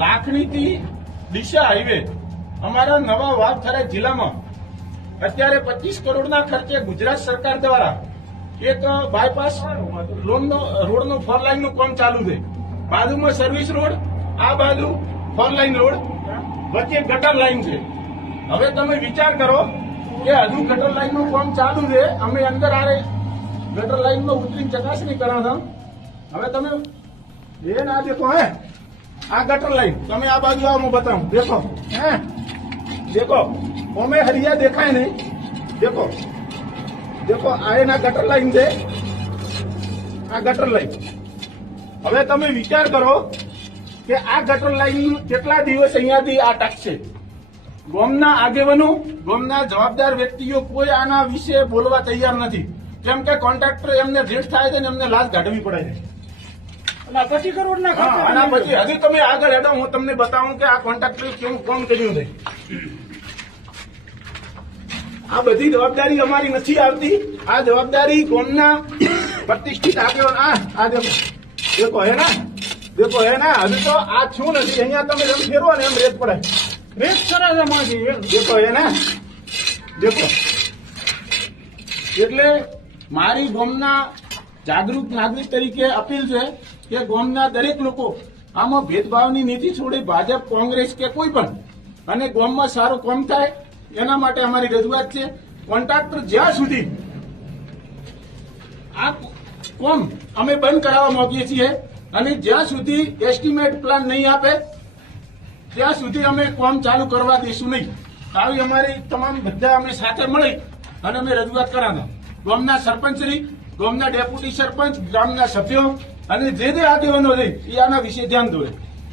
લાખણીથી દિશા highway અમારા નવા વાવથરા જિલ્લામાં અત્યારે 25 કરોડના ખર્ચે ગુજરાત સરકાર દ્વારા એક બાયપાસ રોડનો 4 લાઈનનું કામ ચાલુ છે. બાજુમાં સર્વિસ રોડ, આ બાજુ 4 લાઈન રોડ, વચ્ચે ગટર લાઈન છે. હવે તમે વિચાર કરો કે હજુ ગટર લાઈનનું કામ ચાલુ છે. અમે અંદર આરે ગટર લાઈનમાં ઉતરીને ચકાસણી કરાતા. હવે તમે એ ના દેખો હે આ ગટર લાઈન, તમે આ બાજુ આવો હું બતાવું. દેખો હે દેખો અમે હરિયા દેખાય નહીં. દેખો દેખો આ એના ગટર લાઈન છે, આ ગટર લાઈન. હવે તમે વિચાર કરો કે આ ગટર લાઈન કેટલા દિવસ અહીંયાથી આ ટકશે. ગામના આગેવાનો, ગામના જવાબદાર વ્યક્તિઓ કોઈ આના વિશે બોલવા તૈયાર નથી. કેમ કે કોન્ટ્રાક્ટર એમને જેઠ થાય છે ને એમને લાશ કાઢવી પડે છે. 25 કરોડના ખર્ચે આના પછી હજી તમે આગળ હેડો, હું તમને બતાવું કે આ કોન્ટ્રાક્ટરે કેવું કામ કર્યું છે. આ બધી જવાબદારી અમારી નથી આવતી. આ જવાબદારી ગામના પ્રતિષ્ઠિત આગેવાન. આ દેખો દેખો હે ના, દેખો હે ના. હજુ તો આ છું નથી. અહીંયા તમે એમ ફેરવો ને એમ રેત પડે. રેત સરસ એમાંથી દેખો હે ના, દેખો. એટલે મારી ગામના જાગૃત નાગરિક તરીકે અપીલ છે કે ગામના દરેક લોકો આમાં ભેદભાવની નીતિ છોડી ભાજપ, કોંગ્રેસ કે કોઈ પણ, અને ગામમાં સારું કામ થાય એના માટે અમારી રજૂઆત છે. કોન્ટ્રાક્ટર જ્યાં સુધી આ કામ અમે બંધ કરાવવા માંગીએ છીએ અને જ્યાં સુધી એસ્ટિમેટ પ્લાન નહીં આપે ત્યાં સુધી અમે કામ ચાલુ કરવા દઈશું નહીં. આવી અમારી તમામ બધા અમે સાથે મળી અને અમે રજૂઆત કરાતા. ગામના સરપંચશ્રી, ગામના ડેપ્યુટી સરપંચ, ગામના સભ્યો અને જે આગેવાનો છે એ આના વિશે ધ્યાન દોરે.